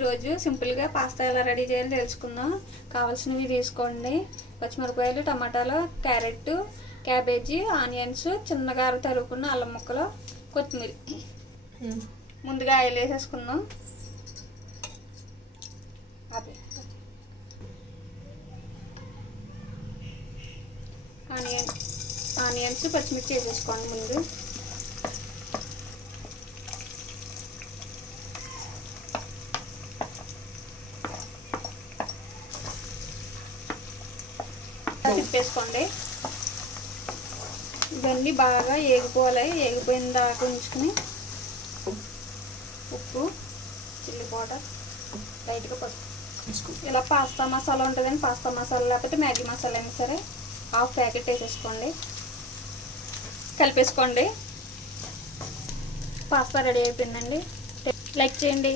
ఈరోజు సింపుల్గా పాస్తా ఎలా రెడీ చేయాలో తెలుసుకుందాం. కావాల్సినవి తీసుకోండి. పచ్చిమిరపకాయలు, టమాటాలు, క్యారెట్, క్యాబేజీ, ఆనియన్స్, చిన్నగా తరుక్కున్న అల్లం ముక్కలు, కొత్తిమీర. ముందుగా ఆయిల్ వేసేసుకుందాం. ఆనియన్స్, పచ్చిమిర్చి వేసేసుకోండి. ముందు తిప్పేసుకోండి. ఇవన్నీ బాగా ఏగిపోవాలి. ఏగిపోయిన దాకా ఉంచుకుని ఉప్పు, చిల్లీ పౌడర్, లైట్గా పసుపు, ఇలా పాస్తా మసాలా ఉంటుందండి. పాస్తా మసాలా లేకపోతే మ్యాగీ మసాలా అయినా సరే హాఫ్ ప్యాకెట్ వేసేసుకోండి. కలిపేసుకోండి. పాస్తా రెడీ అయిపోయిందండి. లైక్ చేయండి.